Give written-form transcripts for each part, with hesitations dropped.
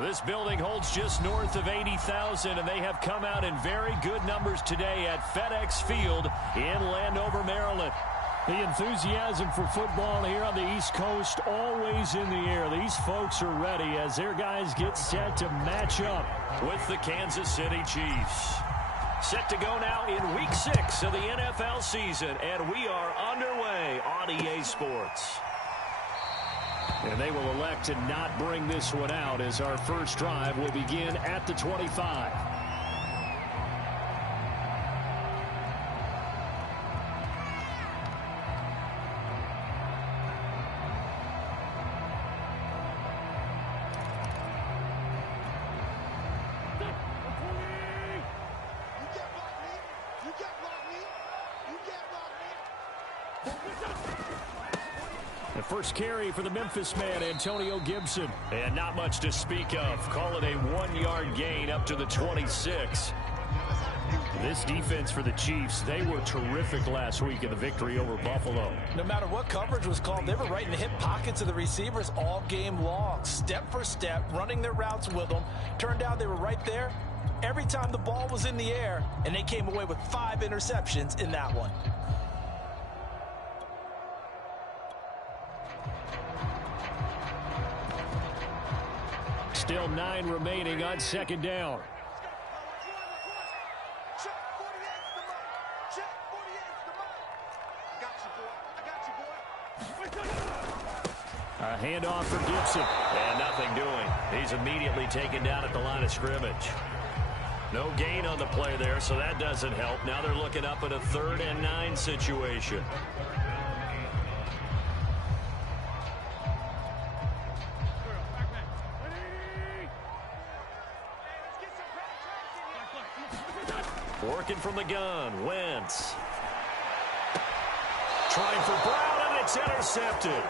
This building holds just north of 80,000, and they have come out in very good numbers today at FedEx Field in Landover, Maryland. The enthusiasm for football here on the East Coast always in the air. These folks are ready as their guys get set to match up with the Kansas City Chiefs. Set to go now in Week 6 of the NFL season, and we are underway on EA Sports. And they will elect to not bring this one out as our first drive will begin at the 25. The first carry for the Memphis man, Antonio Gibson. And not much to speak of. Call it a 1-yard gain up to the 26. This defense for the Chiefs, they were terrific last week in the victory over Buffalo. No matter what coverage was called, they were right in the hip pockets of the receivers all game long. Step for step, running their routes with them. Turned out they were right there every time the ball was in the air, and they came away with 5 interceptions in that one. Still 9 remaining on second down. A handoff for Gibson. And nothing doing. He's immediately taken down at the line of scrimmage. No gain on the play there, so that doesn't help. Now they're looking up at a 3rd and 9 situation. Working from the gun, Wentz. Trying for Brown, and it's intercepted.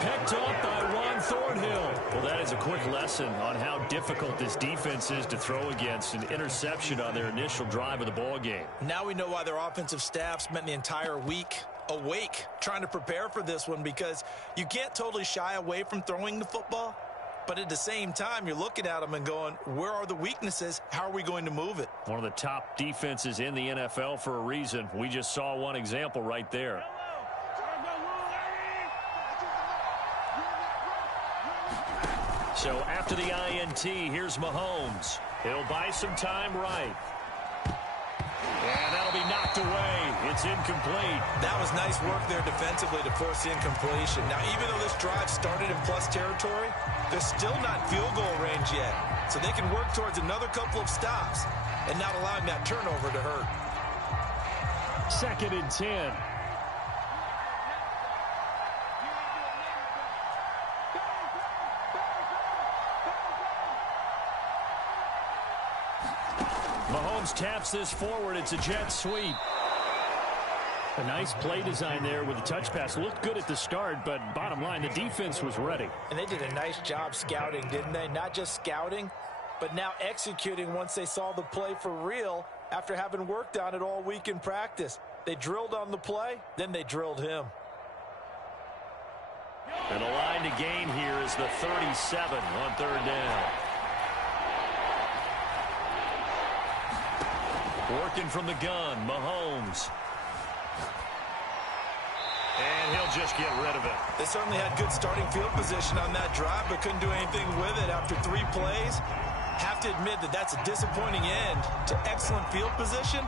Picked up by Juan Thornhill. Well, that is a quick lesson on how difficult this defense is to throw against. An interception on their initial drive of the ball game. Now we know why their offensive staff spent the entire week awake trying to prepare for this one, because you can't totally shy away from throwing the football. But at the same time, you're looking at them and going, where are the weaknesses? How are we going to move it? One of the top defenses in the NFL for a reason. We just saw one example right there. So after the INT, here's Mahomes. He'll buy some time right. And that'll be knocked away. It's incomplete. That was nice work there defensively to force the incompletion. Now, even though this drive started in plus territory, they're still not field goal range yet. So they can work towards another couple of stops and not allowing that turnover to hurt. 2nd and 10. Mahomes taps this forward. It's a jet sweep. A nice play design there with the touch pass. Looked good at the start, but bottom line, the defense was ready. And they did a nice job scouting, didn't they? Not just scouting, but now executing once they saw the play for real after having worked on it all week in practice. They drilled on the play, then they drilled him. And the line to gain here is the 37 on 3rd down. Working from the gun, Mahomes. And he'll just get rid of it. They certainly had good starting field position on that drive, but couldn't do anything with it after 3 plays. Have to admit that that's a disappointing end to excellent field position.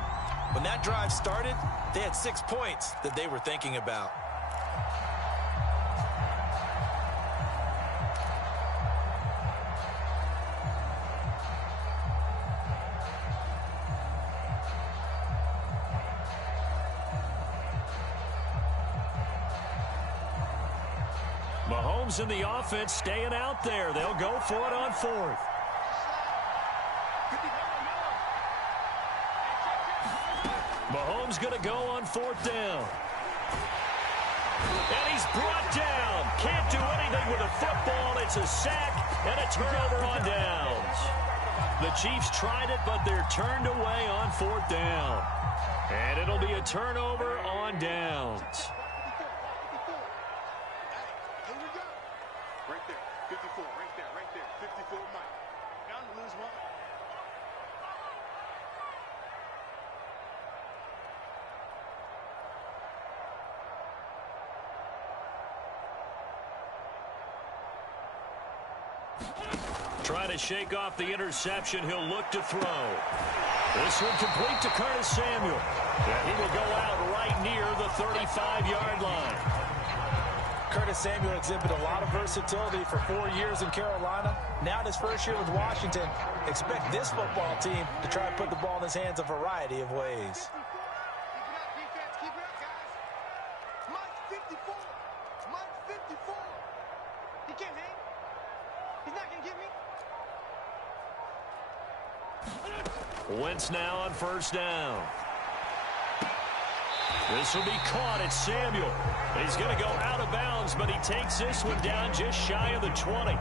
When that drive started, they had 6 points that they were thinking about. Mahomes and the offense staying out there. They'll go for it on 4th. Mahomes going to go on 4th down. And he's brought down. Can't do anything with a football. It's a sack and a turnover on downs. The Chiefs tried it, but they're turned away on 4th down. And it'll be a turnover on downs. Right there. 54. Right there. Right there. 54 Mike. Down to lose one. Trying to shake off the interception. He'll look to throw. This one complete to Curtis Samuel. And he will go out right near the 35-yard line. Curtis Samuel exhibited a lot of versatility for 4 years in Carolina. Now in his first year with Washington, expect this football team to try and put the ball in his hands a variety of ways. Keep it up, guys. Mike's 54. Mike's 54. He can't hang. He's not going to get me. Wentz now on first down. This will be caught. It's Samuel. He's going to go out of bounds, but he takes this one down just shy of the 20.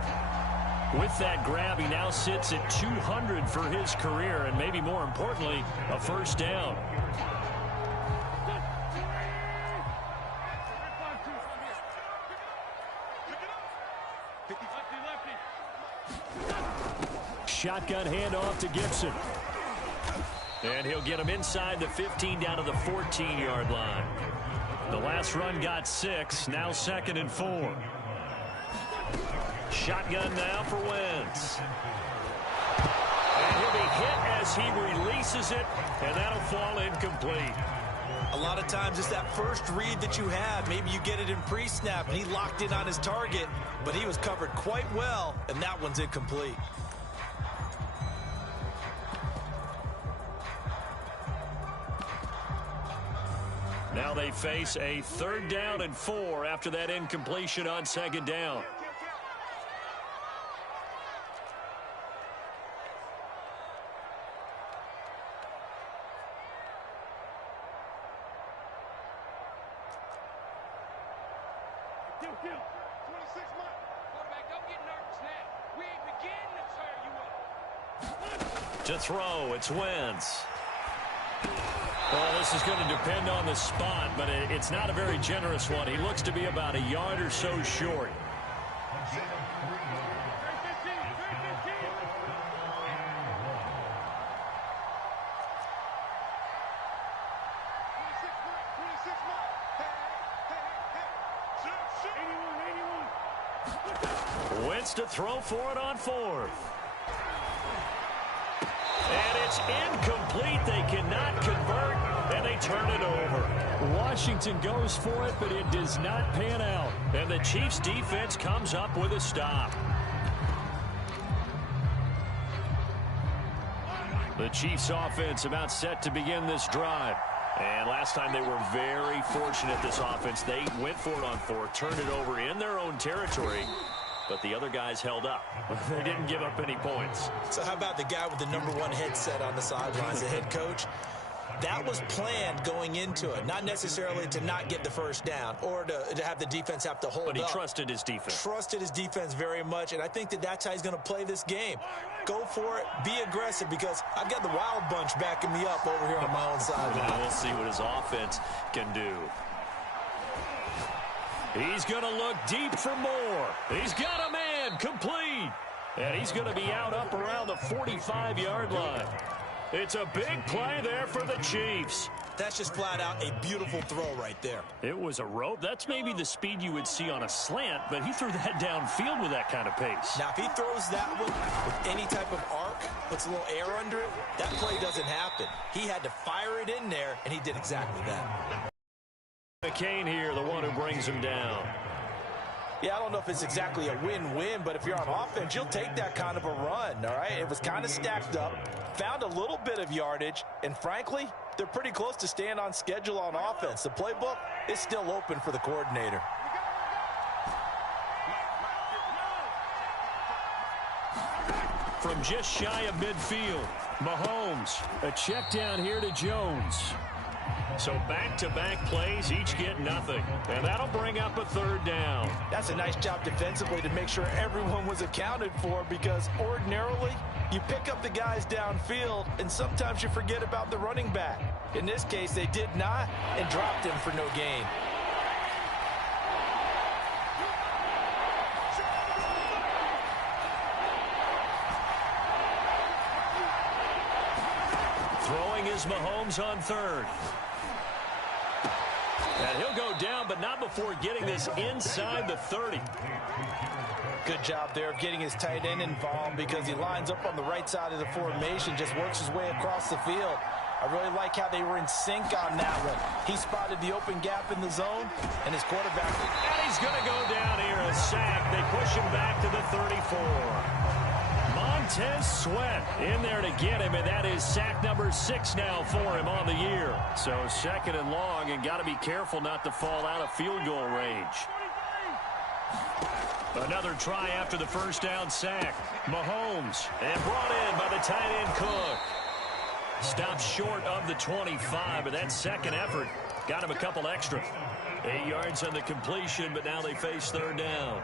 With that grab, he now sits at 200 for his career, and maybe more importantly, a first down. Shotgun handoff to Gibson. And he'll get him inside the 15 down to the 14-yard line. The last run got 6, now 2nd and 4. Shotgun now for Wentz. And he'll be hit as he releases it, and that'll fall incomplete. A lot of times it's that first read that you have. Maybe you get it in pre-snap, and he locked in on his target, but he was covered quite well, and that one's incomplete. Now they face a 3rd down and 4 after that incompletion on 2nd down. To throw, it's Wentz. Well, this is going to depend on the spot, but it's not a very generous one. He looks to be about a yard or so short. Wentz to throw for it on 4th. And it's incomplete. They cannot convert, and they turn it over. Washington goes for it, but it does not pan out. And the Chiefs' defense comes up with a stop. The Chiefs' offense about set to begin this drive. And last time they were very fortunate, this offense. They went for it on 4th, turned it over in their own territory. But the other guys held up. They didn't give up any points. So how about the guy with the #1 headset on the sidelines, the head coach? That was planned going into it, not necessarily to not get the first down or to have the defense have to hold up. But he trusted his defense. Trusted his defense very much, and I think that's how he's going to play this game. Go for it, be aggressive, because I've got the wild bunch backing me up over here on my own sideline. We'll see what his offense can do. He's going to look deep for more. He's got a man, complete. And he's going to be out up around the 45-yard line. It's a big play there for the Chiefs. That's just flat out a beautiful throw right there. It was a rope. That's maybe the speed you would see on a slant, but he threw that downfield with that kind of pace. Now, if he throws that one with any type of arc, puts a little air under it, that play doesn't happen. He had to fire it in there, and he did exactly that. McCain here, the one who brings him down. Yeah, I don't know if it's exactly a win-win, but if you're on offense, you'll take that kind of a run, all right? It was kind of stacked up, found a little bit of yardage, and frankly, they're pretty close to staying on schedule on offense. The playbook is still open for the coordinator. From just shy of midfield, Mahomes, a check down here to Jones. So back-to-back plays, each get nothing. And that'll bring up a 3rd down. That's a nice job defensively to make sure everyone was accounted for, because ordinarily you pick up the guys downfield and sometimes you forget about the running back. In this case, they did not and dropped him for no gain. is Mahomes on third. And he'll go down, but not before getting this inside the 30. Good job there of getting his tight end involved because he lines up on the right side of the formation, just works his way across the field. I really like how they were in sync on that one. He spotted the open gap in the zone, and his quarterback. And he's going to go down here, a sack. They push him back to the 34. Montez Sweat in there to get him, and that is sack number 6 now for him on the year. So second and long, and got to be careful not to fall out of field goal range. Another try after the first down sack. Mahomes, and brought in by the tight end Cook. Stopped short of the 25, but that second effort got him a couple extra. 8 yards on the completion, but now they face third down.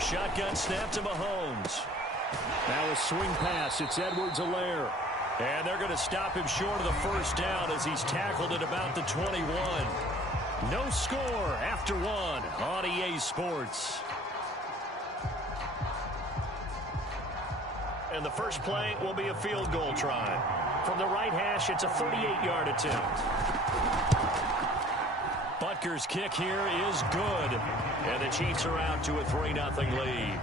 Shotgun snap to Mahomes. Now a swing pass. It's Edwards-Helaire. And they're going to stop him short of the first down as he's tackled at about the 21. No score after one on EA Sports. And the first play will be a field goal try. From the right hash, it's a 38-yard attempt. Butker's kick here is good. And the Chiefs are out to a 3-0 lead.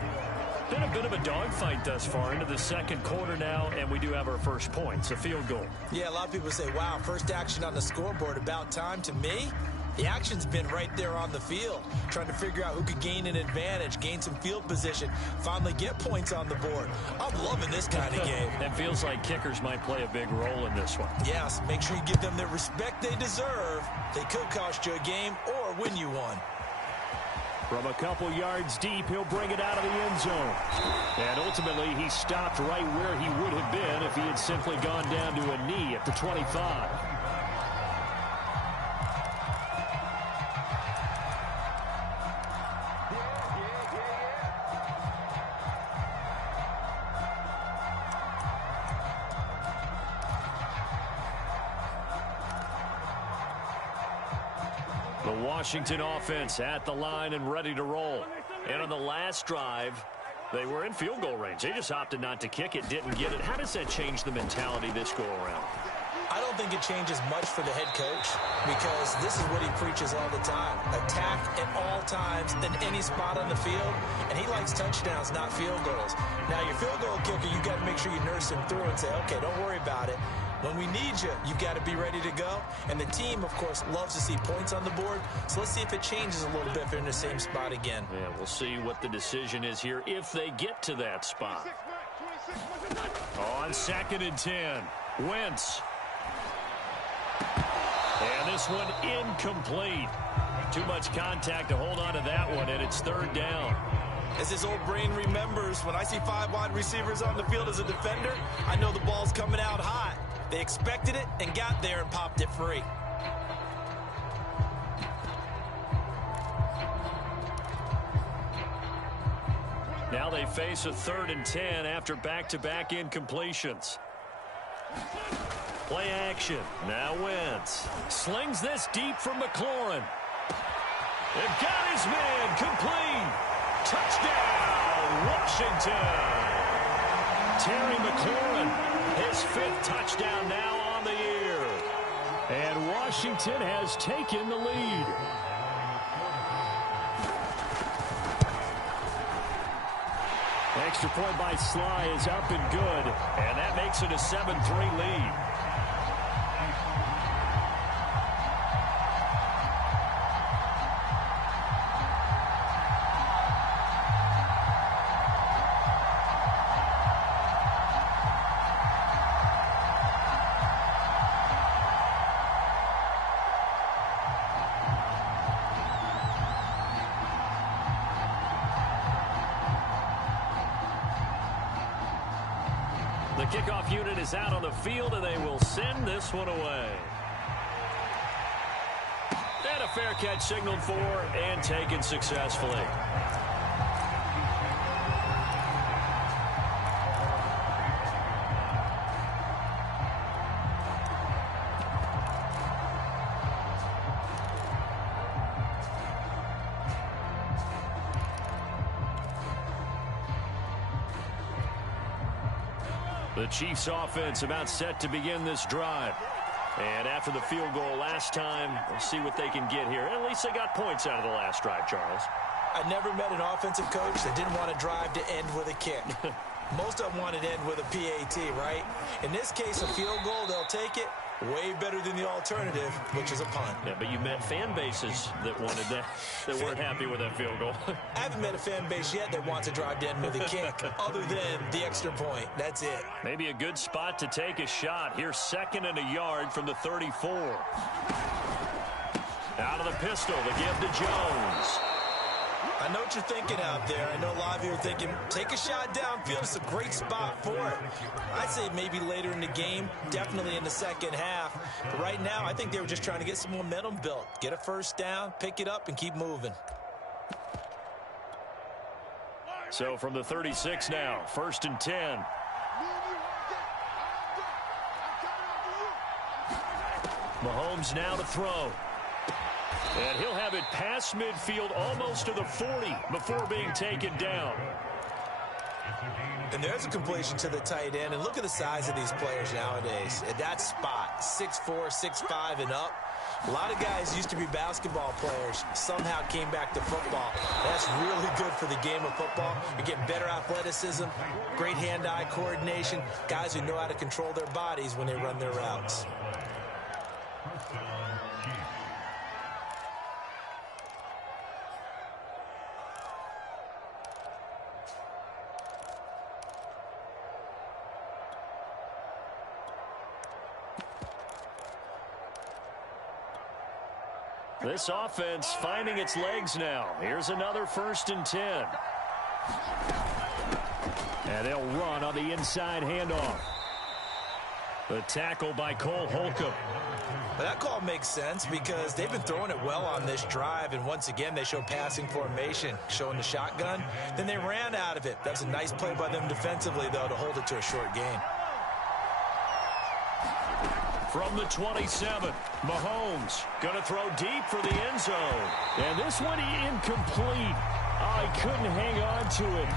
Been a bit of a dogfight thus far into the second quarter now, and we do have our first points, a field goal. Yeah, a lot of people say, wow, first action on the scoreboard, about time. To me, the action's been right there on the field, trying to figure out who could gain an advantage, gain some field position, finally get points on the board. I'm loving this kind of game. It feels like kickers might play a big role in this one. Yes, make sure you give them the respect they deserve. They could cost you a game or win you one. From a couple yards deep, he'll bring it out of the end zone. And ultimately, he stopped right where he would have been if he had simply gone down to a knee at the 25. The Washington offense at the line and ready to roll. And on the last drive, they were in field goal range. They just opted not to kick it, didn't get it. How does that change the mentality this go around? I don't think it changes much for the head coach because this is what he preaches all the time. Attack at all times in any spot on the field, and he likes touchdowns, not field goals. Now, your field goal kicker, you got to make sure you nurse him through and say, okay, don't worry about it. When we need you, you've got to be ready to go. And the team, of course, loves to see points on the board. So let's see if it changes a little bit if they're in the same spot again. Yeah, we'll see what the decision is here if they get to that spot. On 2nd and 10, Wentz. And this one incomplete. Too much contact to hold on to that one, and it's third down. As his old brain remembers, when I see 5 wide receivers on the field as a defender, I know the ball's coming out hot. They expected it and got there and popped it free. Now they face a 3rd and 10 after back-to-back incompletions. Play action. Now Wentz slings this deep from McLaurin. They've got his man complete. Touchdown, Washington. Terry McLaurin, his 5th touchdown now on the year. And Washington has taken the lead. Extra point by Sly is up and good. And that makes it a 7-3 lead. The kickoff unit is out on the field, and they will send this one away. And a fair catch signaled for and taken successfully. The Chiefs offense about set to begin this drive. And after the field goal last time, we'll see what they can get here. At least they got points out of the last drive, Charles. I never met an offensive coach that didn't want to drive to end with a kick. Most of them wanted to end with a PAT, right? In this case, a field goal, they'll take it. Way better than the alternative, which is a punt. Yeah, but you met fan bases that wanted that, that weren't happy with that field goal. I haven't met a fan base yet that wants to drive to end with a kick, other than the extra point. That's it. Maybe a good spot to take a shot. Here's 2nd and a yard from the 34. Out of the pistol, the give to Jones. I know what you're thinking out there. I know a lot of you are thinking, take a shot downfield. It's a great spot for it. I'd say maybe later in the game, definitely in the second half. But right now, I think they were just trying to get some momentum built. Get a first down, pick it up, and keep moving. So from the 36 now, 1st and 10. Mahomes now to throw. And he'll have it past midfield almost to the 40 before being taken down. And there's a completion to the tight end. And look at the size of these players nowadays. At that spot, 6'4", 6'5", and up. A lot of guys used to be basketball players, somehow came back to football. That's really good for the game of football. You get better athleticism, great hand-eye coordination, guys who know how to control their bodies when they run their routes. This offense finding its legs now. Here's another 1st and 10. And they'll run on the inside handoff. The tackle by Cole Holcomb. But that call makes sense because they've been throwing it well on this drive, and once again they show passing formation, showing the shotgun. Then they ran out of it. That's a nice play by them defensively, though, to hold it to a short gain. From the 27, Mahomes going to throw deep for the end zone. And this one incomplete. Oh, he couldn't hang on to it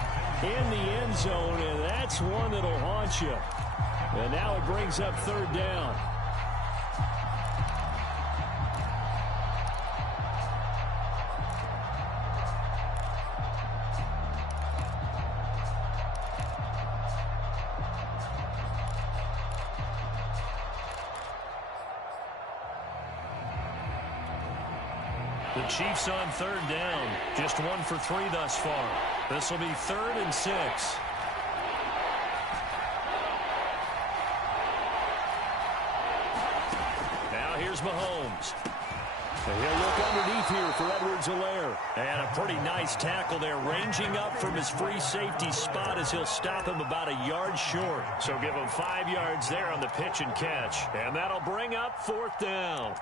in the end zone, and that's one that'll haunt you. And now it brings up 3rd down. The Chiefs on 3rd down. Just 1 for 3 thus far. This will be 3rd and 6. Now here's Mahomes. And he'll look underneath here for Edwards-Helaire. And a pretty nice tackle there, ranging up from his free safety spot as he'll stop him about a yard short. So give him 5 yards there on the pitch and catch. And that'll bring up 4th down.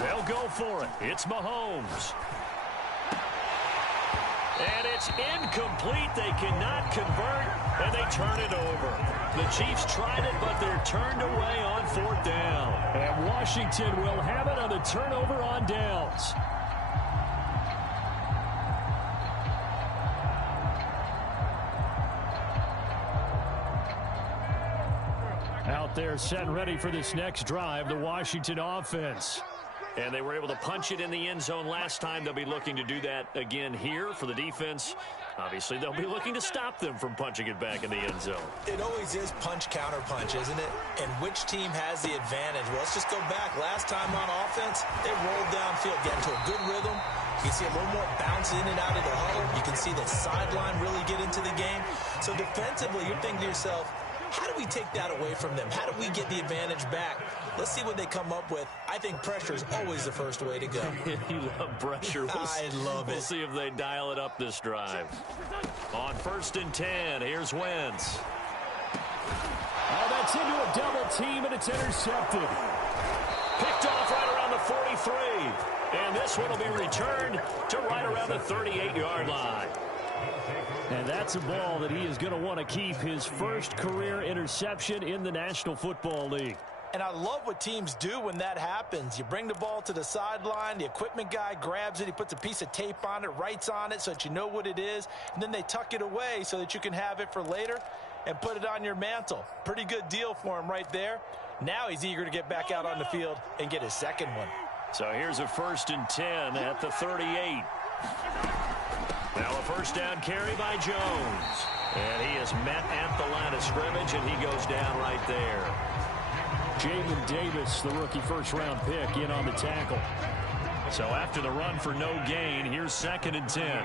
They'll go for it. It's Mahomes. And it's incomplete. They cannot convert, and they turn it over. The Chiefs tried it, but they're turned away on 4th down. And Washington will have it on the turnover on downs. Out there set and ready for this next drive, the Washington offense. And they were able to punch it in the end zone last time. They'll be looking to do that again here for the defense. Obviously, they'll be looking to stop them from punching it back in the end zone. It always is punch-counter-punch, isn't it? And which team has the advantage? Well, let's just go back. Last time on offense, they rolled downfield, get into a good rhythm. You can see a little more bounce in and out of the huddle. You can see the sideline really get into the game. So defensively, you're thinking to yourself, How do we take that away from them? How do we get the advantage back? Let's see what they come up with. I think pressure is always the first way to go. You love pressure. I love it. We'll see if they dial it up this drive. On 1st and 10, here's Wentz. Oh, that's into a double team, and it's intercepted. Picked off right around the 43. And this one will be returned to right around the 38-yard line. And that's a ball that he is going to want to keep, his first career interception in the National Football League. And I love what teams do when that happens. You bring the ball to the sideline, the equipment guy grabs it, he puts a piece of tape on it, writes on it so that you know what it is, and then they tuck it away so that you can have it for later and put it on your mantle. Pretty good deal for him right there. Now he's eager to get back out on the field and get his second one. So here's a 1st and 10 at the 38. Now a first down carry by Jones. And he is met at the line of scrimmage, and he goes down right there. Jamin Davis, the rookie first-round pick, in on the tackle. So after the run for no gain, here's 2nd and 10.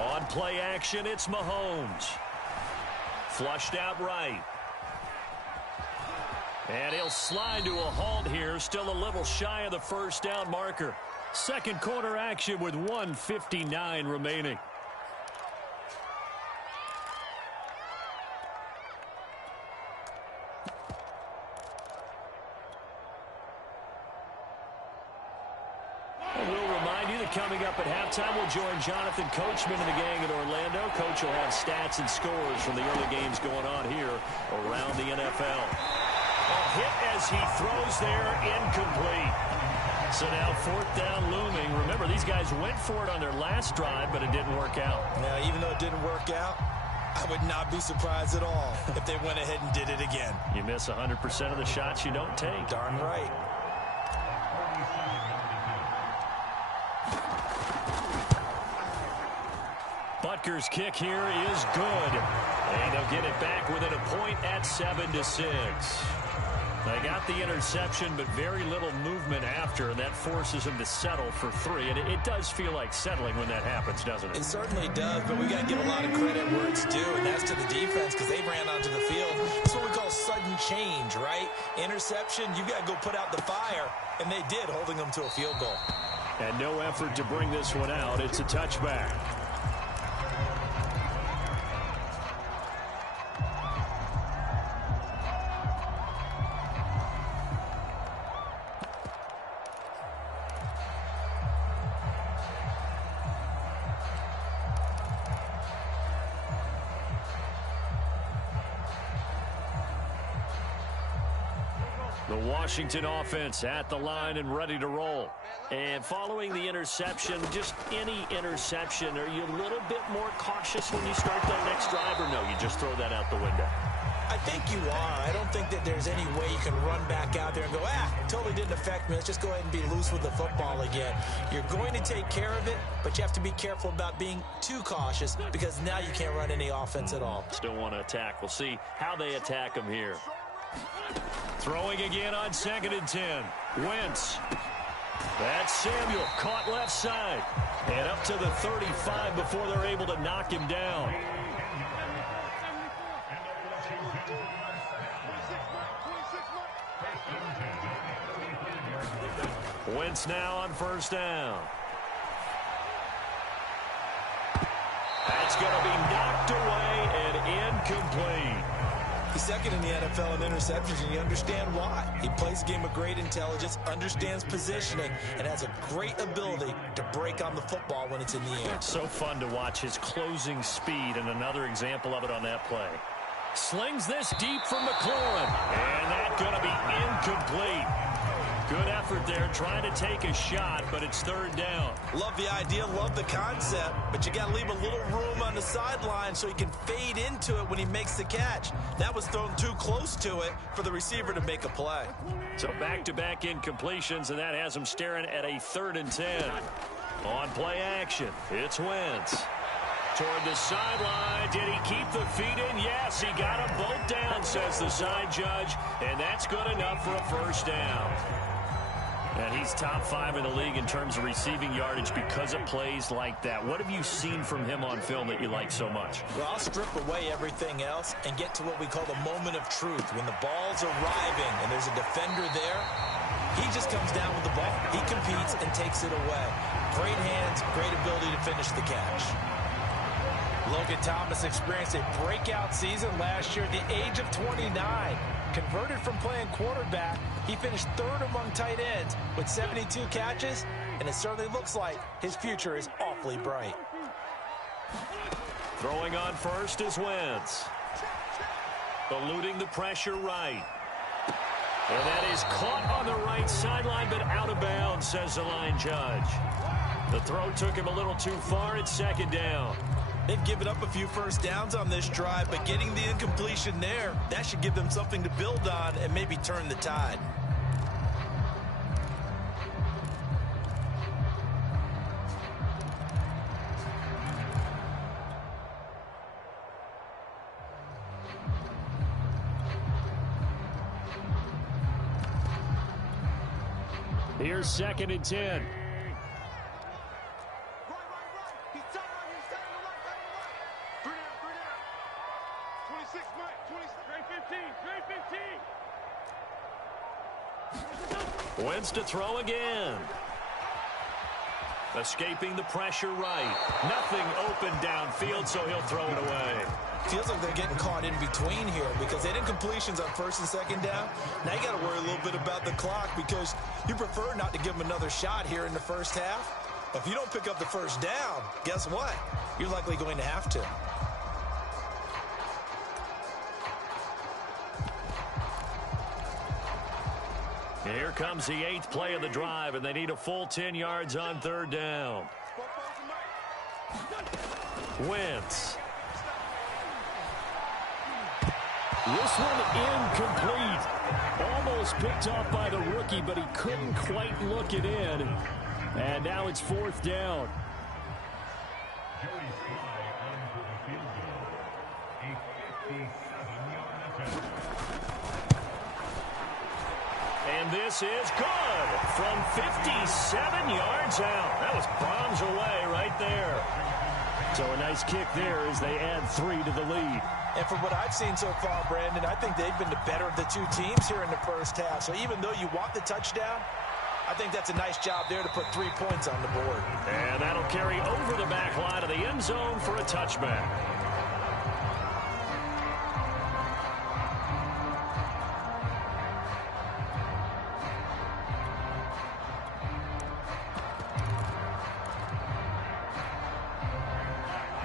On play action, it's Mahomes. Flushed out right. And he'll slide to a halt here, still a little shy of the first down marker. Second quarter action with 1:59 remaining. Coming up at halftime, we'll join Jonathan Coachman and the gang in Orlando. Coach will have stats and scores from the early games going on here around the NFL. A hit as he throws there, incomplete. So now 4th down looming. Remember, these guys went for it on their last drive, but it didn't work out. Now, even though it didn't work out, I would not be surprised at all if they went ahead and did it again. You miss 100% of the shots you don't take. Darn right. Butker's kick here is good. And they'll get it back within a point at 7-6. They got the interception, but very little movement after, and that forces him to settle for 3. And it does feel like settling when that happens, doesn't it? It certainly does, but we got to give a lot of credit where it's due, and that's to the defense because they ran onto the field. It's what we call sudden change, right? Interception, you got to go put out the fire, and they did, holding them to a field goal. And no effort to bring this one out. It's a touchback. The Washington offense at the line and ready to roll. And following the interception, just any interception, are you a little bit more cautious when you start that next drive, or no, you just throw that out the window? I think you are. I don't think that there's any way you can run back out there and go, totally didn't affect me. Let's just go ahead and be loose with the football again. You're going to take care of it, but you have to be careful about being too cautious because now you can't run any offense at all. Still want to attack. We'll see how they attack him here. Throwing again on 2nd and 10. Wentz. That's Samuel, caught left side. And up to the 35 before they're able to knock him down. Wentz now on 1st down. That's going to be knocked away and incomplete. He's second in the NFL in interceptions, and you understand why. He plays a game of great intelligence, understands positioning, and has a great ability to break on the football when it's in the air. So fun to watch his closing speed, and another example of it on that play. Slings this deep for McLaurin, and that's going to be incomplete. Good effort there, trying to take a shot, but it's 3rd down. Love the idea, love the concept, but you got to leave a little room on the sideline so he can fade into it when he makes the catch. That was thrown too close to it for the receiver to make a play. So back-to-back incompletions, and that has him staring at a 3rd and 10. On play action, it's Wentz. Toward the sideline, did he keep the feet in? Yes, he got them both down, says the side judge, and that's good enough for a 1st down. And he's top 5 in the league in terms of receiving yardage because of plays like that. What have you seen from him on film that you like so much? Well, I'll strip away everything else and get to what we call the moment of truth. When the ball's arriving and there's a defender there, he just comes down with the ball. He competes and takes it away. Great hands, great ability to finish the catch. Logan Thomas experienced a breakout season last year at the age of 29. Converted from playing quarterback, he finished 3rd among tight ends with 72 catches, and it certainly looks like his future is awfully bright. Throwing on first is Wentz. Eluding the pressure right. And that is caught on the right sideline, but out of bounds, says the line judge. The throw took him a little too far. It's 2nd down. They've given up a few first downs on this drive, but getting the incompletion there, that should give them something to build on and maybe turn the tide. Here's 2nd and 10. Wentz to throw again. Escaping the pressure right. Nothing open downfield, so he'll throw it away. Feels like they're getting caught in between here because they didn't completions on 1st and 2nd down. Now you got to worry a little bit about the clock because you prefer not to give them another shot here in the first half. If you don't pick up the first down, guess what? You're likely going to have to. Here comes the 8th play of the drive, and they need a full 10 yards on 3rd down. Wentz. This one incomplete. Almost picked off by the rookie, but he couldn't quite look it in. And now it's 4th down. And this is good from 57 yards out. That was bombs away right there. So a nice kick there as they add 3 to the lead. And from what I've seen so far, Brandon, I think they've been the better of the two teams here in the first half. So even though you want the touchdown, I think that's a nice job there to put 3 points on the board. And that'll carry over the back line of the end zone for a touchback.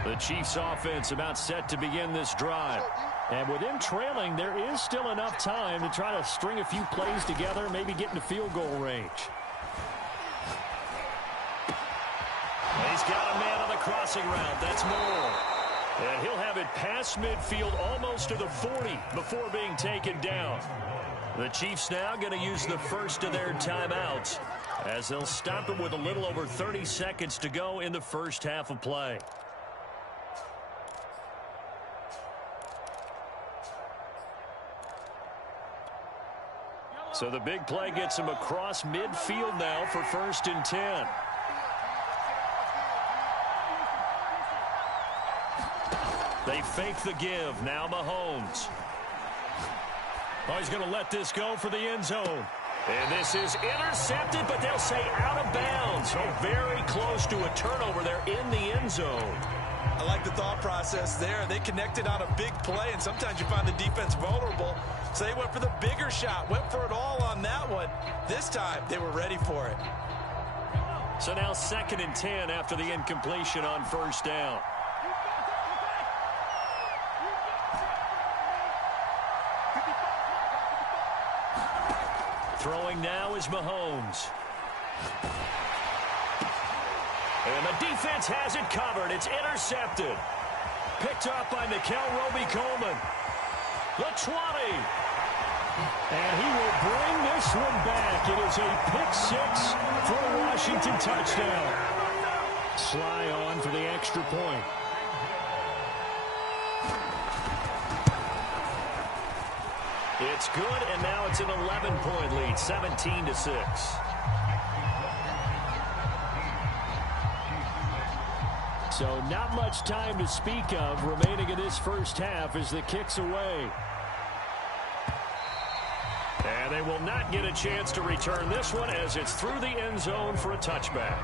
The Chiefs offense about set to begin this drive. And with them trailing, there is still enough time to try to string a few plays together, maybe get into field goal range. He's got a man on the crossing route. That's Moore. And he'll have it past midfield almost to the 40 before being taken down. The Chiefs now going to use the first of their timeouts as they'll stop it with a little over 30 seconds to go in the first half of play. So the big play gets him across midfield now for 1st and 10. They fake the give. Now Mahomes. Oh, he's going to let this go for the end zone. And this is intercepted, but they'll say out of bounds. So very close to a turnover there in the end zone. I like the thought process there. They connected on a big play, and sometimes you find the defense vulnerable. So they went for the bigger shot, went for it all on that one. This time, they were ready for it. So now 2nd and 10 after the incompletion on 1st down. Throwing now is Mahomes. And the defense has it covered. It's intercepted. Picked up by Nikel Roby-Coleman. The 20. And he will bring this one back. It is a pick-6 for a Washington touchdown. Sly on for the extra point. It's good, and now it's an 11-point lead, 17-6. So not much time to speak of remaining in this first half as the kick's away. And they will not get a chance to return this one as it's through the end zone for a touchback.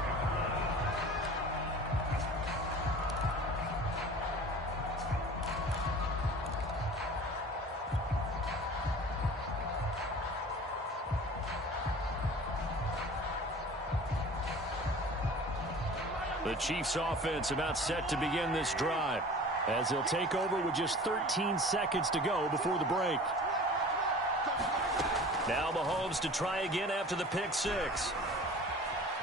The Chiefs offense about set to begin this drive as they'll take over with just 13 seconds to go before the break. Now Mahomes to try again after the pick six.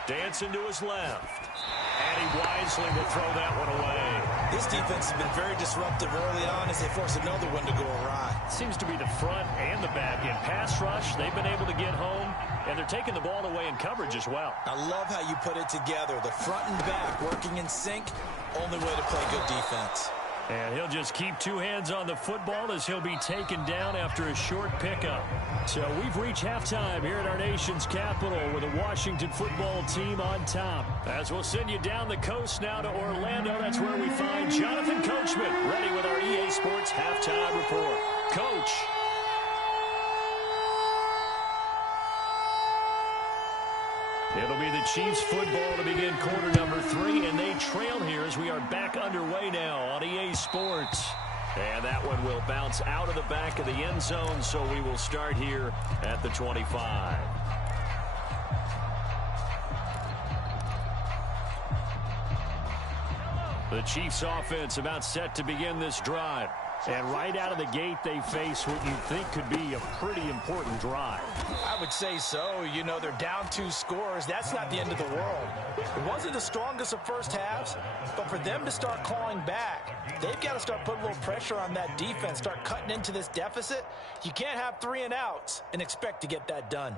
Dancing to his left. And he wisely will throw that one away. This defense has been very disruptive early on as they force another one to go awry. Seems to be the front and the back. In pass rush, they've been able to get home, and they're taking the ball away in coverage as well. I love how you put it together. The front and back working in sync. Only way to play good defense. And he'll just keep two hands on the football as he'll be taken down after a short pickup. So we've reached halftime here at our nation's capital with the Washington football team on top. As we'll send you down the coast now to Orlando, that's where we find Jonathan Coachman ready with our EA Sports halftime report. Coach. It'll be the Chiefs football to begin quarter number 3, and they trail here as we are back underway now on EA Sports. And that one will bounce out of the back of the end zone, so we will start here at the 25. The Chiefs offense about set to begin this drive. And right out of the gate, they face what you think could be a pretty important drive. I would say so. You know, they're down 2 scores. That's not the end of the world. It wasn't the strongest of first halves, but for them to start clawing back, they've got to start putting a little pressure on that defense, start cutting into this deficit. You can't have 3 and outs and expect to get that done.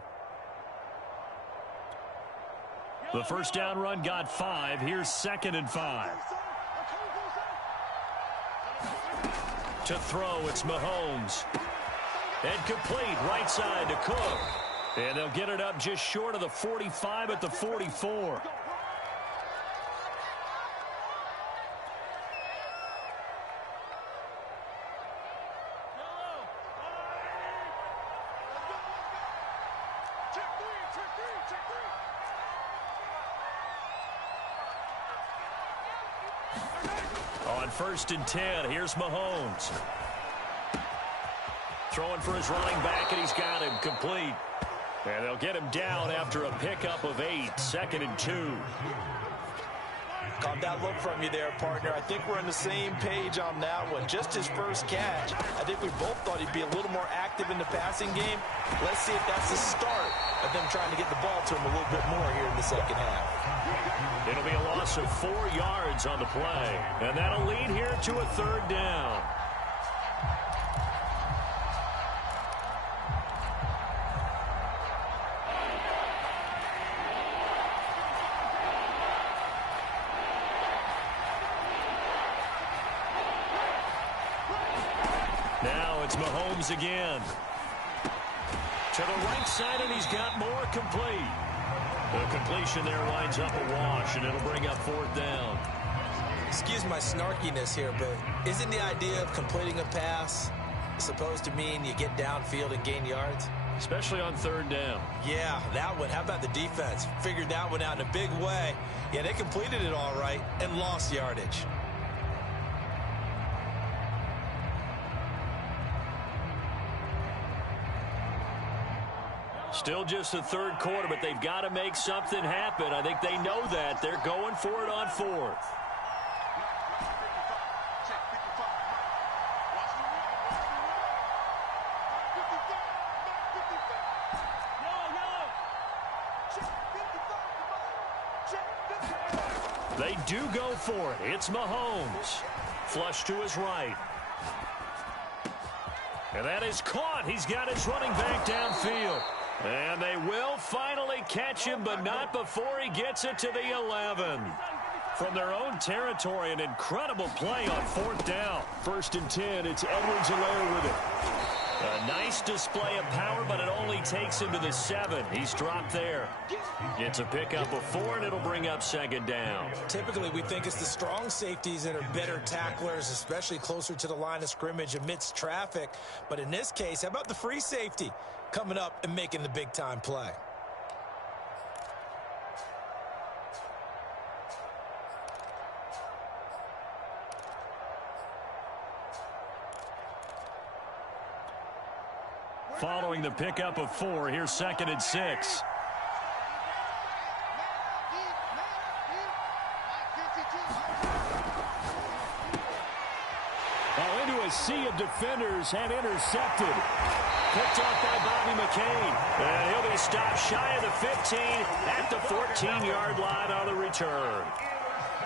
The first down run got 5. Here's 2nd and 5. To throw, it's Mahomes. And complete, right side to Cook. And they'll get it up just short of the 45 at the 44. On 1st and 10, here's Mahomes. Throwing for his running back, and he's got him complete. And they'll get him down after a pickup of 8, 2nd and 2. Caught that look from you there, partner. I think we're on the same page on that one. Just his first catch. I think we both thought he'd be a little more active in the passing game. Let's see if that's the start of them trying to get the ball to him a little bit more here in the second half. It'll be a loss of 4 yards on the play. And that'll lead here to a 3rd down. Now it's Mahomes again. To the right side, and he's got more complete. The completion there winds up a wash, and it'll bring up 4th down. Excuse my snarkiness here, but isn't the idea of completing a pass supposed to mean you get downfield and gain yards? Especially on 3rd down. Yeah, that one. How about the defense? Figured that one out in a big way. Yeah, they completed it all right and lost yardage. Still just the 3rd quarter, but they've got to make something happen. I think they know that. They're going for it on 4th. They do go for it. It's Mahomes. Flush to his right. And that is caught. He's got his running back downfield. And they will finally catch him, but not before he gets it to the 11. From their own territory, an incredible play on 4th down. 1st and 10, it's Edwards-Helaire with it. A nice display of power, but it only takes him to the 7. He's dropped there. It's a pickup of 4, and it'll bring up second down. Typically, we think it's the strong safeties that are better tacklers, especially closer to the line of scrimmage amidst traffic. But in this case, how about the free safety coming up and making the big-time play? Following the pickup of 4, here's 2nd and 6. Oh, into a sea of defenders and intercepted. Picked off by Bobby McCain. And he'll be stopped shy of the 15 at the 14-yard line on the return.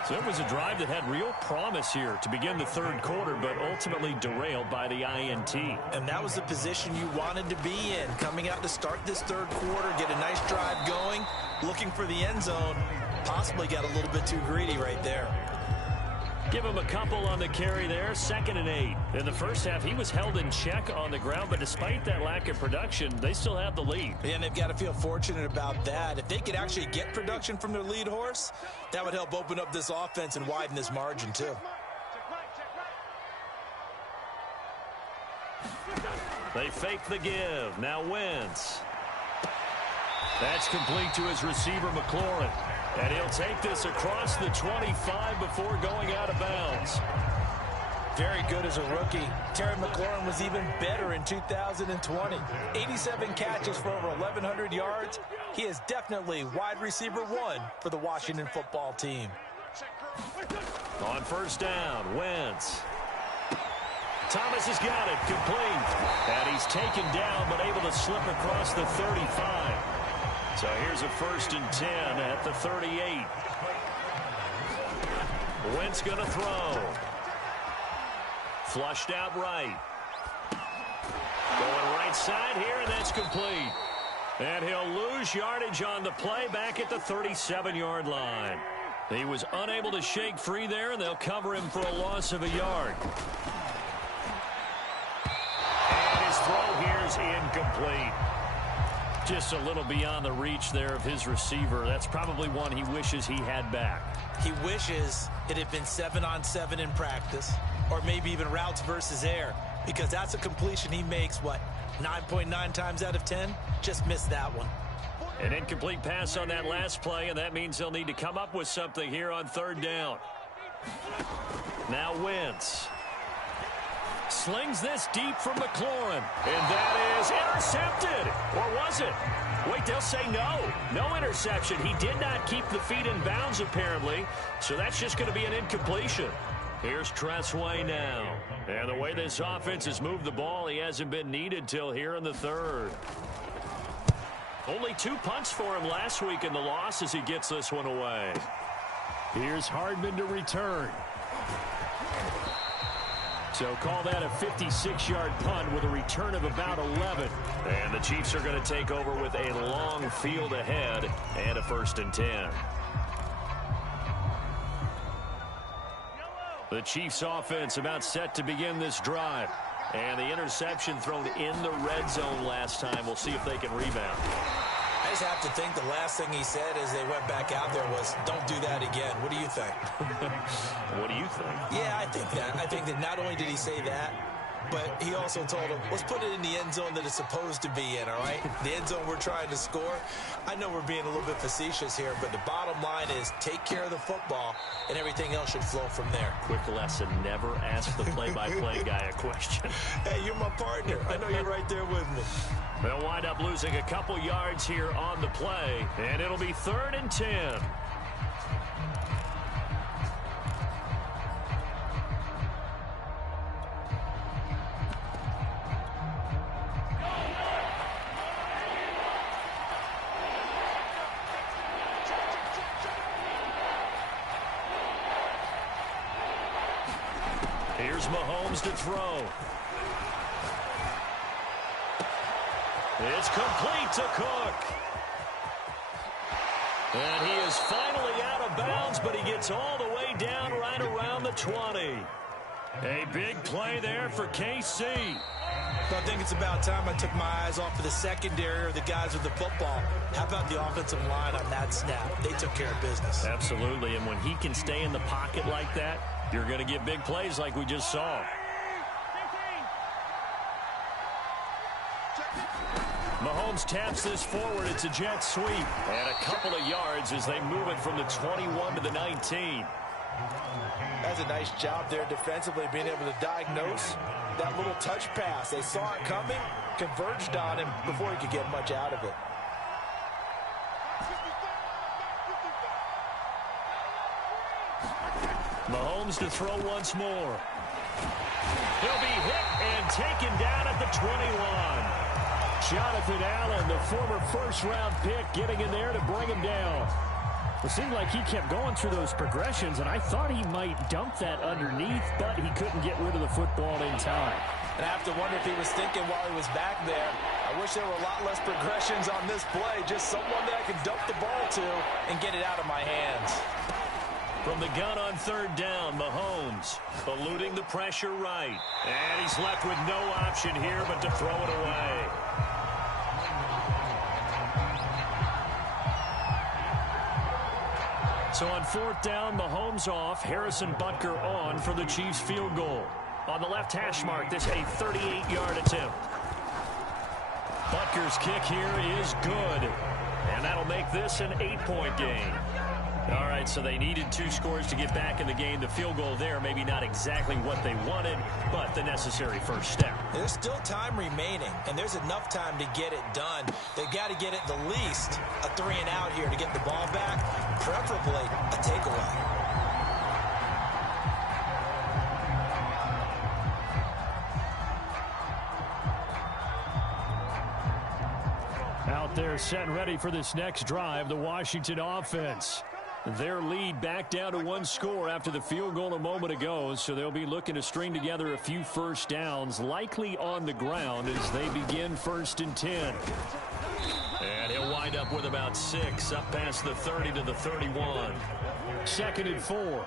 So it was a drive that had real promise here to begin the third quarter, but ultimately derailed by the INT. And that was the position you wanted to be in, coming out to start this third quarter, get a nice drive going, looking for the end zone. Possibly got a little bit too greedy right there. Give him a couple on the carry there, 2nd and 8. In the first half, he was held in check on the ground, but despite that lack of production, they still have the lead. And they've got to feel fortunate about that. If they could actually get production from their lead horse, that would help open up this offense and widen this margin too. They fake the give. Now Wentz. That's complete to his receiver, McLaurin. And he'll take this across the 25 before going out of bounds. Very good as a rookie. Terry McLaurin was even better in 2020. 87 catches for over 1,100 yards. He is definitely wide receiver 1 for the Washington football team. On first down, Wentz. Thomas has got it, complete. And he's taken down, but able to slip across the 35. So here's a 1st and 10 at the 38. Wentz going to throw. Flushed out right. Going right side here, and that's complete. And he'll lose yardage on the play back at the 37-yard line. He was unable to shake free there, and they'll cover him for a loss of a yard. And his throw here's incomplete. Just a little beyond the reach there of his receiver. That's probably one he wishes he had back. He wishes it had been 7-on-7 in practice, or maybe even routes versus air, because that's a completion he makes, 9.9 times out of 10? Just missed that one. An incomplete pass on that last play, and that means they'll need to come up with something here on 3rd down. Now Wentz. Slings this deep from McLaurin. And that is intercepted. Or was it? Wait, they'll say no. No interception. He did not keep the feet in bounds, apparently. So that's just going to be an incompletion. Here's Tressway now. And the way this offense has moved the ball, he hasn't been needed till here in the 3rd. Only 2 punts for him last week in the loss as he gets this one away. Here's Hardman to return. So call that a 56-yard punt with a return of about 11. And the Chiefs are going to take over with a long field ahead and a 1st and 10. The Chiefs offense about set to begin this drive. And the interception thrown in the red zone last time. We'll see if they can rebound. I just have to think the last thing he said as they went back out there was, don't do that again. What do you think? What do you think? Yeah, I think that. I think that not only did he say that, but he also told him, let's put it in the end zone that it's supposed to be in, all right? The end zone we're trying to score. I know we're being a little bit facetious here, but the bottom line is take care of the football, and everything else should flow from there. Quick lesson, never ask the play-by-play guy a question. Hey, you're my partner. I know you're right there with me. They'll wind up losing a couple yards here on the play, and it'll be 3rd and 10. Here's Mahomes to throw. It's complete to Cook. And he is finally out of bounds, but he gets all the way down right around the 20. A big play there for KC. I think it's about time I took my eyes off of the secondary or the guys with the football. How about the offensive line on that snap? They took care of business. Absolutely, and when he can stay in the pocket like that, you're going to get big plays like we just saw. Mahomes taps this forward. It's a jet sweep. And a couple of yards as they move it from the 21 to the 19. That's a nice job there defensively, being able to diagnose that little touch pass. They saw it coming, converged on him before he could get much out of it. Mahomes to throw once more. He'll be hit and taken down at the 21. Jonathan Allen, the former first-round pick, getting in there to bring him down. It seemed like he kept going through those progressions, and I thought he might dump that underneath, but he couldn't get rid of the football in time. And I have to wonder if he was thinking while he was back there, I wish there were a lot less progressions on this play, just someone that I can dump the ball to and get it out of my hands. From the gun on third down, Mahomes eluding the pressure right. And he's left with no option here but to throw it away. So on fourth down, Mahomes off, Harrison Butker on for the Chiefs field goal. On the left hash mark, this a 38-yard attempt. Butker's kick here is good. And that'll make this an 8-point game. All right, so they needed 2 scores to get back in the game. The field goal there, maybe not exactly what they wanted, but the necessary first step. There's still time remaining, and there's enough time to get it done. They've got to get it the least a 3-and-out here to get the ball back, preferably a takeaway. Out there set and ready for this next drive, the Washington offense. Their lead back down to 1 score after the field goal a moment ago, so they'll be looking to string together a few first downs, likely on the ground as they begin 1st and 10. And he'll wind up with about 6, up past the 30 to the 31. 2nd and 4.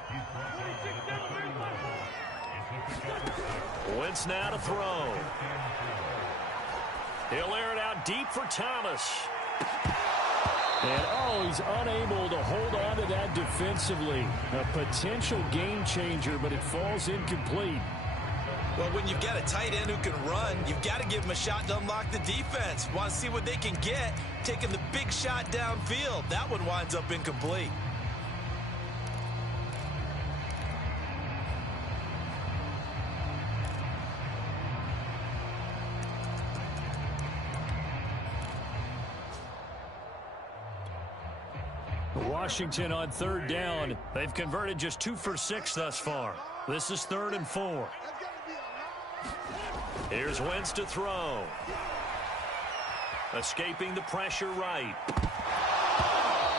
Wentz now to throw. He'll air it out deep for Thomas. And, he's unable to hold on to that defensively. A potential game changer, but it falls incomplete. Well, when you've got a tight end who can run, you've got to give him a shot to unlock the defense. Want to see what they can get, taking the big shot downfield. That one winds up incomplete. Washington on third down. They've converted just 2 for 6 thus far. This is 3rd and 4. Here's Wentz to throw. Escaping the pressure right.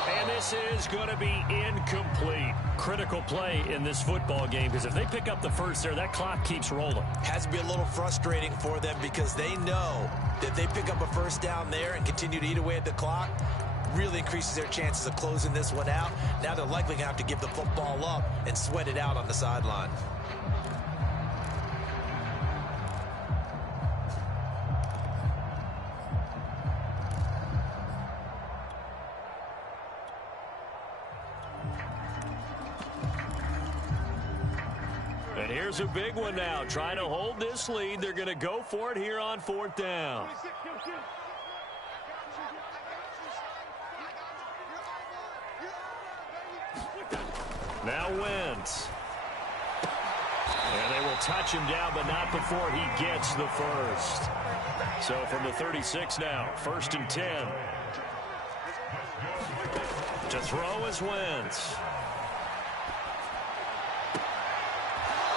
And this is going to be incomplete. Critical play in this football game, because if they pick up the first there, that clock keeps rolling. Has to be a little frustrating for them because they know that if they pick up a first down there and continue to eat away at the clock, really increases their chances of closing this one out. Now they're likely going to have to give the football up and sweat it out on the sideline. And here's a big one now. Trying to hold this lead. They're going to go for it here on 4th down. Now Wentz. And they will touch him down, but not before he gets the first. So from the 36 now, 1st and 10. To throw is Wentz.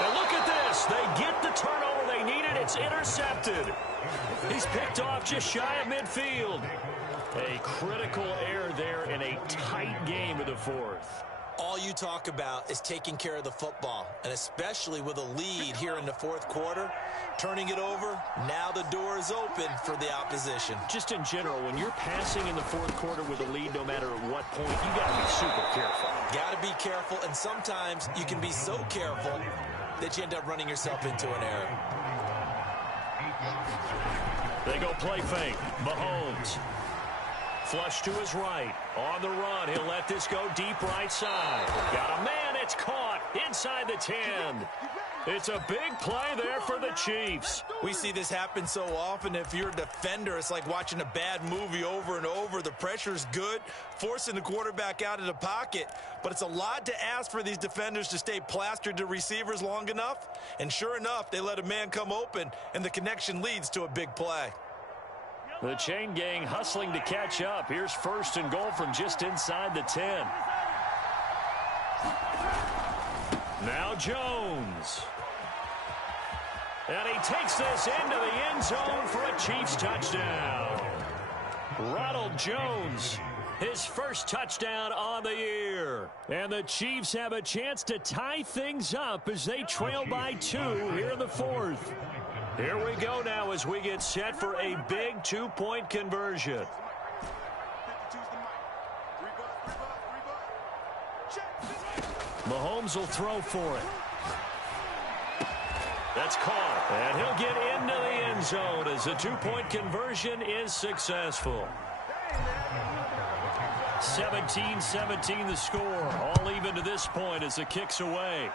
And look at this. They get the turnover they needed. It's intercepted. He's picked off just shy of midfield. A critical error there in a tight game of the 4th. All you talk about is taking care of the football, and especially with a lead here in the 4th quarter, turning it over, now the door is open for the opposition. Just in general, when you're passing in the 4th quarter with a lead, no matter at what point, you got to be super careful. Got to be careful, and sometimes you can be so careful that you end up running yourself into an error. They go play fake. Mahomes. Flush to his right. On the run. He'll let this go deep right side. Got a man. It's caught inside the 10. It's a big play there for the Chiefs. We see this happen so often. If you're a defender, it's like watching a bad movie over and over. The pressure's good, forcing the quarterback out of the pocket. But it's a lot to ask for these defenders to stay plastered to receivers long enough. And sure enough, they let a man come open, and the connection leads to a big play. The chain gang hustling to catch up. Here's 1st and goal from just inside the 10. Now Jones. And he takes this into the end zone for a Chiefs touchdown. Ronald Jones, his first touchdown on the year. And the Chiefs have a chance to tie things up as they trail by 2 here in the 4th. Here we go now as we get set for a big 2-point conversion. Mahomes will throw for it. That's caught. And he'll get into the end zone as the 2-point conversion is successful. 17-17 the score. All even to this point as the kick's away.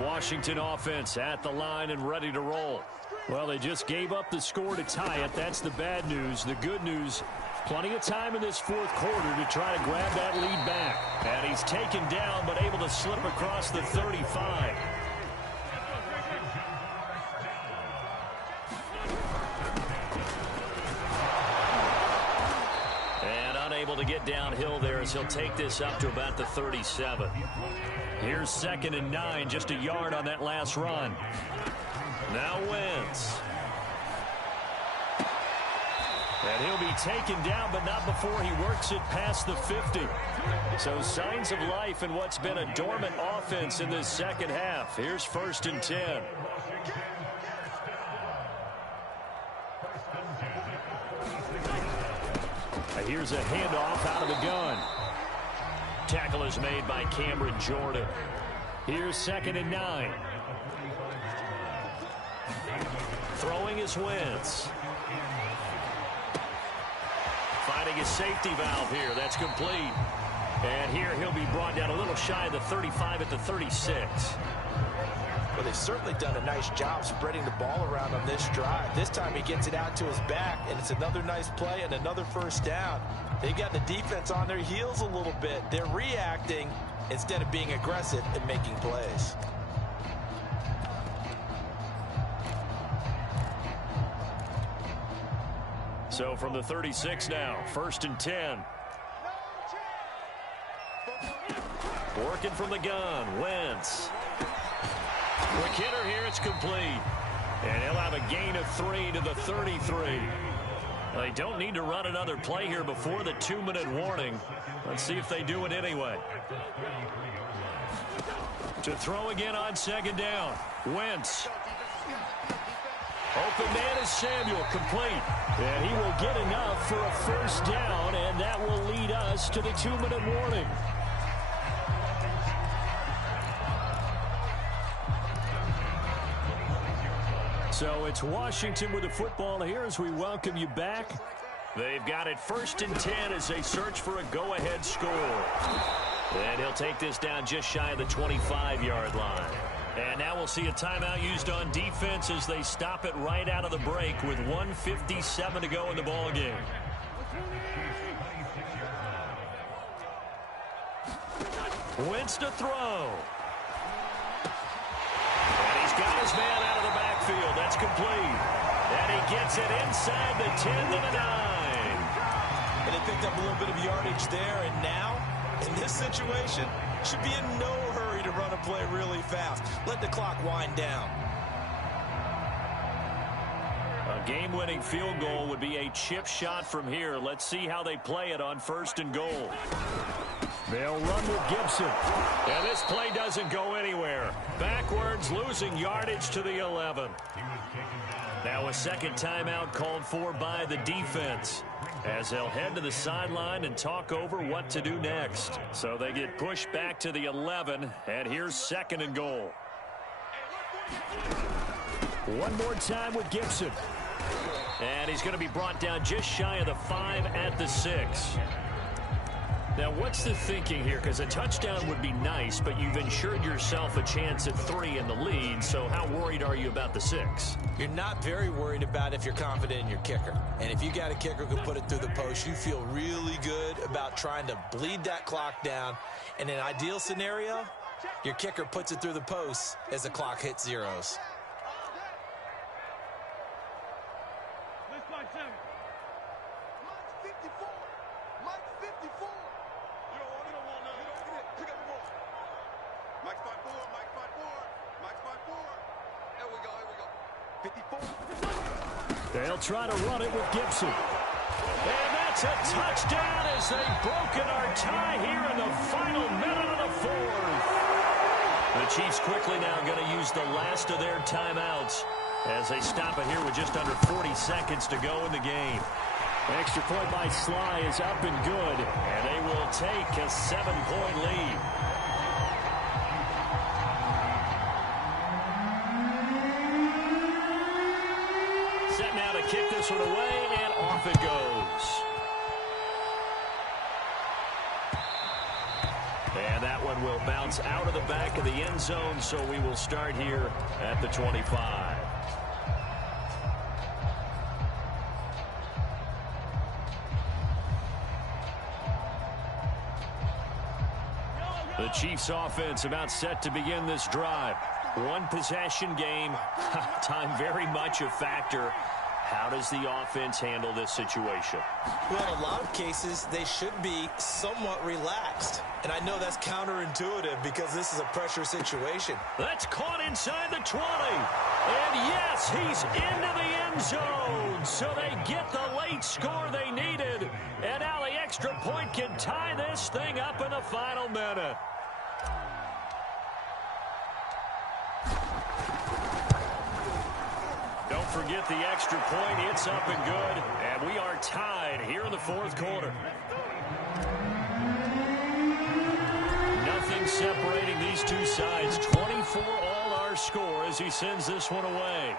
Washington offense at the line and ready to roll. Well, they just gave up the score to tie it. That's the bad news. The good news, plenty of time in this 4th quarter to try to grab that lead back. And he's taken down but able to slip across the 35. And unable to get downhill there as he'll take this up to about the 37. Here's 2nd and 9, just a yard on that last run. Now Wentz. And he'll be taken down, but not before he works it past the 50. So signs of life in what's been a dormant offense in this second half. Here's 1st and 10. Here's a handoff out of the gun. Tackle is made by Cameron Jordan. Here's 2nd and 9. Throwing is Wentz. Finding his safety valve here. That's complete. And here he'll be brought down a little shy of the 35 at the 36. Well, they've certainly done a nice job spreading the ball around on this drive. This time he gets it out to his back, and it's another nice play and another 1st down. They've got the defense on their heels a little bit. They're reacting instead of being aggressive and making plays. So from the 36 now, 1st and 10. Working from the gun, Wentz. Quick hitter here, it's complete. And he'll have a gain of 3 to the 33. They don't need to run another play here before the 2-minute warning. Let's see if they do it anyway. To throw again on 2nd down. Wentz. Open man is Samuel, complete. And he will get enough for a 1st down, and that will lead us to the 2-minute warning. So it's Washington with the football here as we welcome you back. They've got it 1st and 10 as they search for a go-ahead score. And he'll take this down just shy of the 25-yard line. And now we'll see a timeout used on defense as they stop it right out of the break with 1:57 to go in the ballgame. Wentz to throw. And he's got his man out of the backfield. That's complete. And he gets it inside the 10 to the 9. And they picked up a little bit of yardage there, and now, in this situation, should be in no hurry to run a play really fast. Let the clock wind down. A game-winning field goal would be a chip shot from here. Let's see how they play it on 1st and goal. They'll run with Gibson. And this play doesn't go anywhere. Backwards, losing yardage to the 11. Now a second timeout called for by the defense, as they'll head to the sideline and talk over what to do next. So they get pushed back to the 11, and here's 2nd and goal. One more time with Gibson. And he's going to be brought down just shy of the 5 at the 6. Now, what's the thinking here? Because a touchdown would be nice, but you've ensured yourself a chance at 3 in the lead, so how worried are you about the 6? You're not very worried about if you're confident in your kicker. And if you got a kicker who can put it through the post, you feel really good about trying to bleed that clock down. In an ideal scenario, your kicker puts it through the post as the clock hits zeros. They'll try to run it with Gibson. And that's a touchdown as they've broken our tie here in the final minute of the 4th. The Chiefs quickly now going to use the last of their timeouts as they stop it here with just under 40 seconds to go in the game. Extra point by Sly is up and good. And they will take a 7-point lead. Set now to kick this one away, and off it goes. And that one will bounce out of the back of the end zone, so we will start here at the 25. The Chiefs offense about set to begin this drive. One possession game, time very much a factor. How does the offense handle this situation? Well, in a lot of cases, they should be somewhat relaxed. And I know that's counterintuitive because this is a pressure situation. That's caught inside the 20. And yes, he's into the end zone. So they get the late score they needed. And now the extra point can tie this thing up in the final minute. Don't forget the extra point. It's up and good. And we are tied here in the 4th quarter. Nothing separating these two sides. 24 all our score as he sends this one away.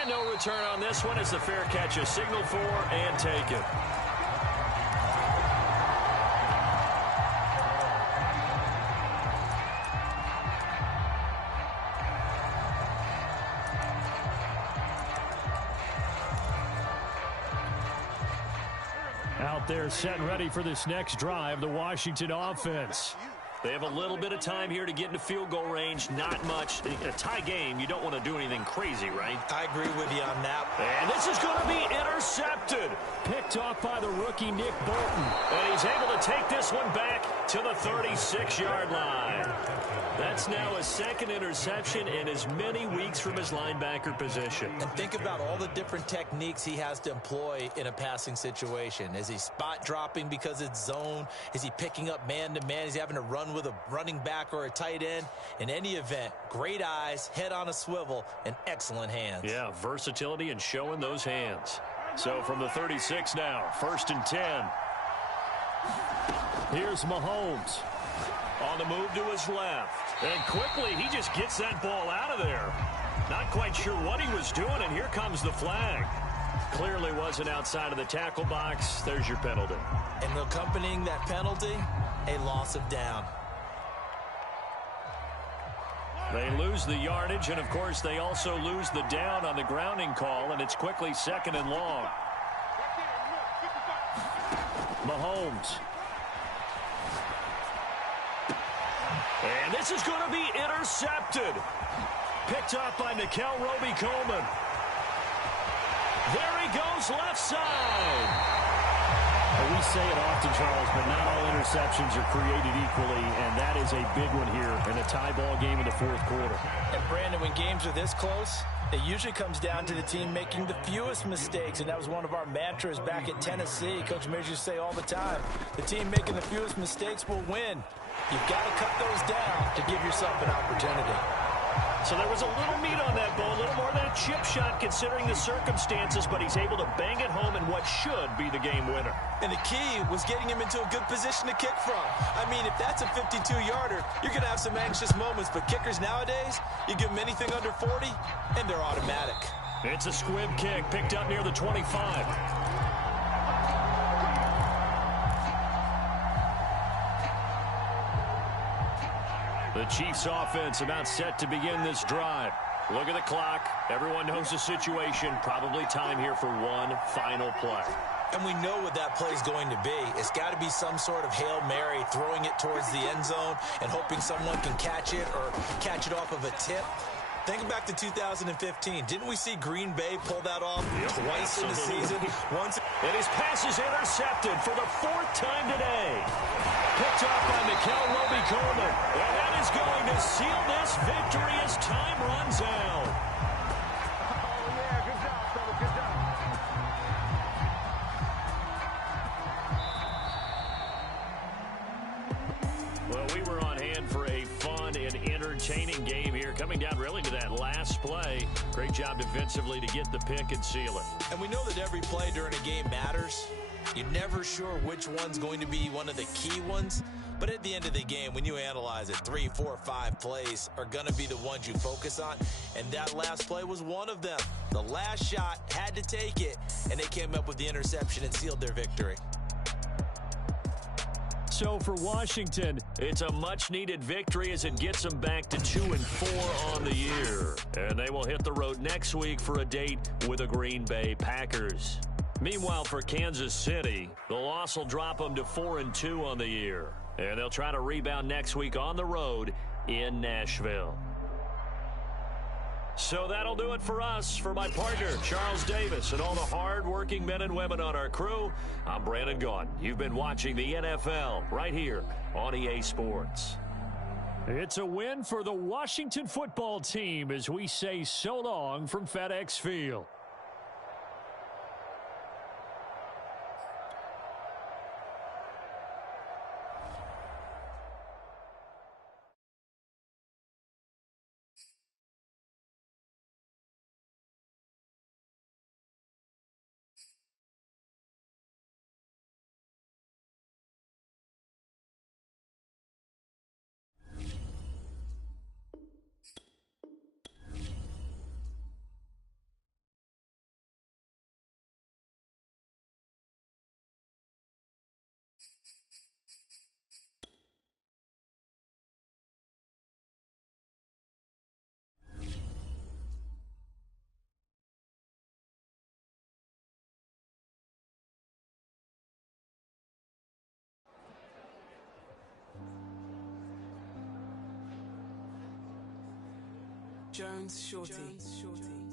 And no return on this one as the fair catch is signaled for and taken. Out there set and ready for this next drive, the Washington offense. They have a little bit of time here to get into field goal range. Not much. In a tie game, you don't want to do anything crazy, right? I agree with you on that. And this is going to be intercepted. Picked off by the rookie Nick Bolton. And he's able to take this one back to the 36-yard line. That's now his 2nd interception in as many weeks from his linebacker position. And think about all the different techniques he has to employ in a passing situation. Is he spot dropping because it's zone? Is he picking up man-to-man? Is he having to run with a running back or a tight end? In any event, great eyes, head on a swivel, and excellent hands. Yeah, versatility and showing those hands. So from the 36 now, 1st and 10. Here's Mahomes. On the move to his left. And quickly, he just gets that ball out of there. Not quite sure what he was doing, and here comes the flag. Clearly wasn't outside of the tackle box. There's your penalty. And accompanying that penalty, a loss of down. They lose the yardage, and of course, they also lose the down on the grounding call, and it's quickly 2nd and long. Mahomes. And this is going to be intercepted. Picked up by Nikel Roby-Coleman. There he goes, left side. We say it often, Charles, but not all interceptions are created equally, and that is a big one here in a tie ball game in the 4th quarter. And Brandon, when games are this close, It usually comes down to the team making the fewest mistakes, and that was one of our mantras back at Tennessee. Coach Mears used to say all the time, the team making the fewest mistakes will win. You've got to cut those down to give yourself an opportunity. So there was a little meat on that ball, a little more than a chip shot considering the circumstances, but he's able to bang it home in what should be the game winner. And the key was getting him into a good position to kick from. I mean, if that's a 52-yarder, you're going to have some anxious moments, but kickers nowadays, you give them anything under 40, and they're automatic. It's a squib kick picked up near the 25. The Chiefs offense about set to begin this drive. Look at the clock. Everyone knows the situation. Probably time here for one final play. And we know what that play is going to be. It's got to be some sort of Hail Mary, throwing it towards the end zone and hoping someone can catch it or catch it off of a tip. Think back to 2015. Didn't we see Green Bay pull that off twice in the season? Once. And his pass is intercepted for the 4th time today. Picked off by Mikel Roby-Coleman. And that is going to seal this victory as time runs out. Oh, yeah, good job, fellas, good job. Well, we were on hand for a fun and entertaining game here, coming down really to that last play. Great job defensively to get the pick and seal it. And we know that every play during a game matters. You're never sure which one's going to be one of the key ones. But at the end of the game, when you analyze it, 3, 4, 5 plays are going to be the ones you focus on. And that last play was one of them. The last shot had to take it, and they came up with the interception and sealed their victory. So for Washington, it's a much-needed victory as it gets them back to 2-4 on the year. And they will hit the road next week for a date with the Green Bay Packers. Meanwhile, for Kansas City, the loss will drop them to 4-2 on the year. And they'll try to rebound next week on the road in Nashville. So that'll do it for us. For my partner, Charles Davis, and all the hard-working men and women on our crew, I'm Madden God. You've been watching the NFL right here on EA Sports. It's a win for the Washington football team as we say so long from FedEx Field. Jones Shorty.